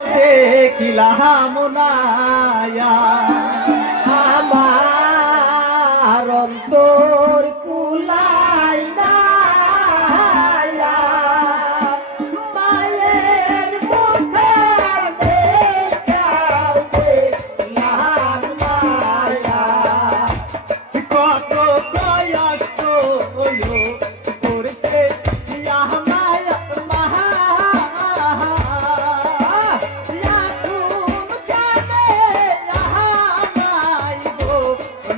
দেখিলাম নায়া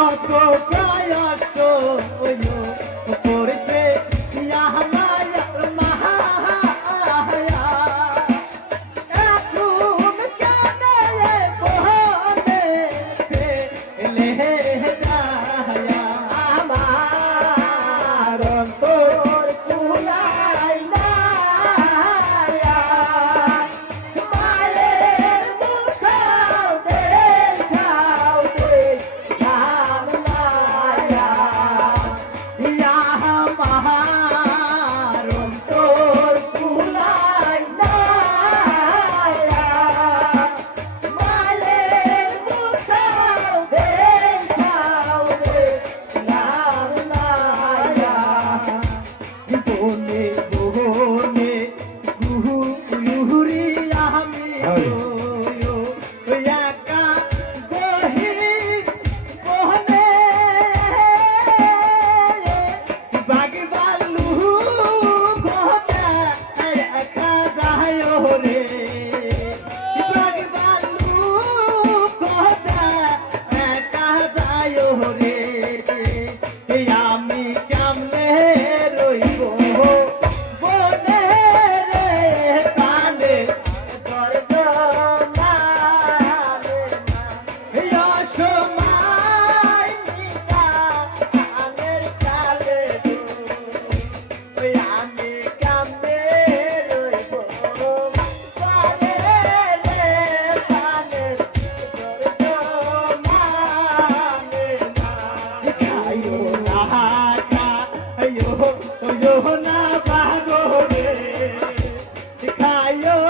কত প্রয়াস হইল ayo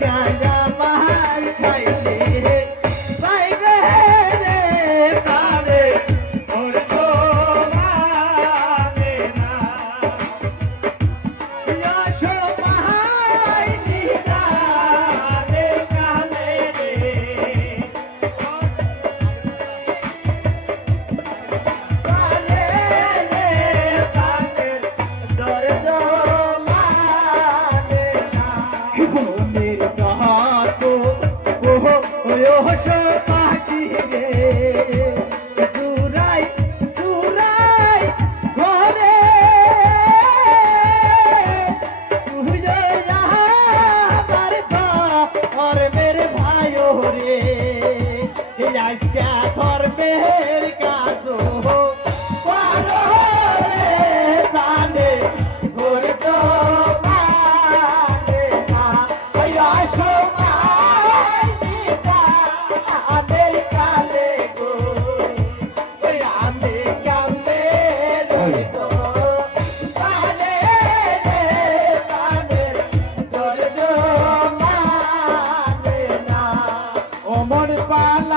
কায়া পাহাড় ধর মেরে ভাই রে আজকে ধর